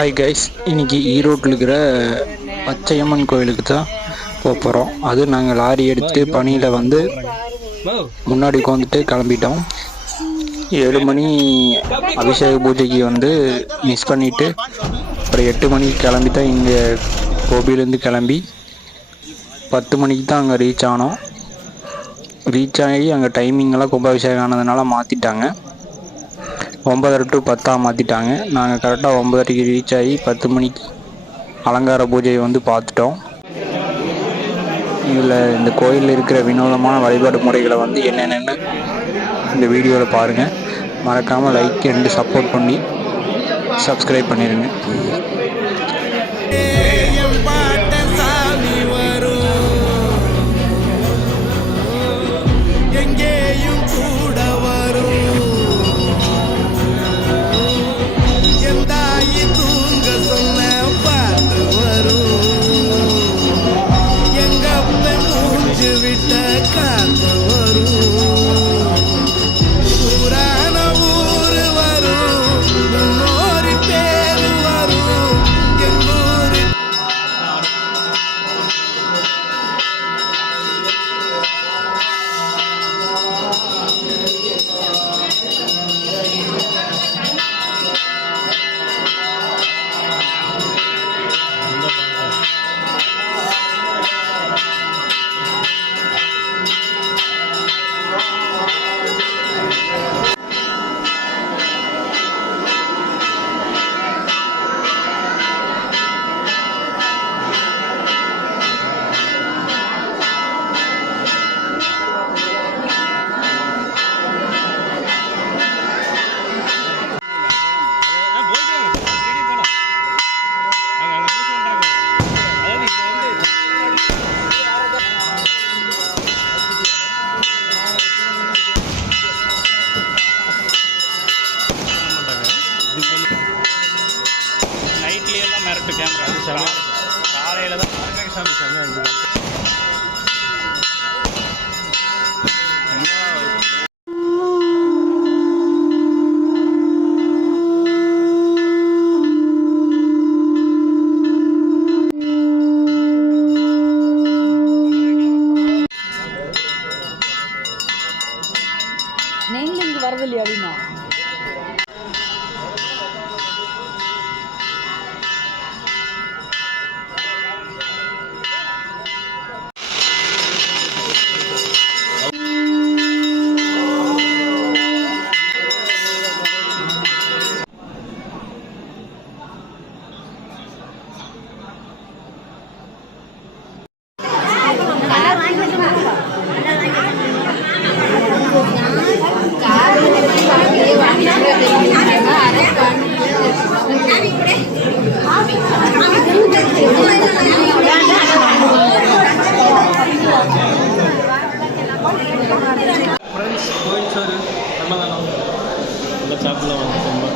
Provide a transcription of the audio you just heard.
Hi guys, இன்றைக்கி ஈரோட்டில் இருக்கிற பச்சையம்மன் கோயிலுக்கு தான் போகிறோம். அது நாங்கள் லாரி எடுத்து பணியில் முன்னாடி உட்காந்துட்டு கிளம்பிட்டோம். 7 மணி அபிஷேக பூஜைக்கு மிஸ் பண்ணிவிட்டு அப்புறம் 8 மணிக்கு கிளம்பி தான் இங்கே கோபிலேருந்து கிளம்பி 10 மணிக்கு தான் அங்கே ரீச் ஆனோம். ரீச் ஆகி அங்கே டைமிங்கெல்லாம் கும்பாபிஷேகம் ஆனதுனால மாற்றிட்டாங்க. 9:30 to 10 மாற்றிட்டாங்க. நாங்கள் கரெக்டாக 9:30க்கு ரீச் ஆகி 10 மணிக்கு அலங்கார பூஜையை பார்த்துட்டோம். இதில் இந்த கோயிலில் இருக்கிற வினோதமான வழிபாடு முறைகளை என்னென்னு இந்த வீடியோவில் பாருங்கள். மறக்காமல் லைக் அண்ட் சப்போர்ட் பண்ணி சப்ஸ்கிரைப் பண்ணிடுங்க. நைட்லேயெல்லாம் மிரட்டு கேமரா காலையில் தான் சாமி செம்மையாக இருந்தது. நீங்களும் இங்கே வரதில்லையா அப்படின்னா? ஃப்ரெண்ட்ஸ் கோயில் சோறு அன்னதானம் நல்லா சாப்பிடலாம்.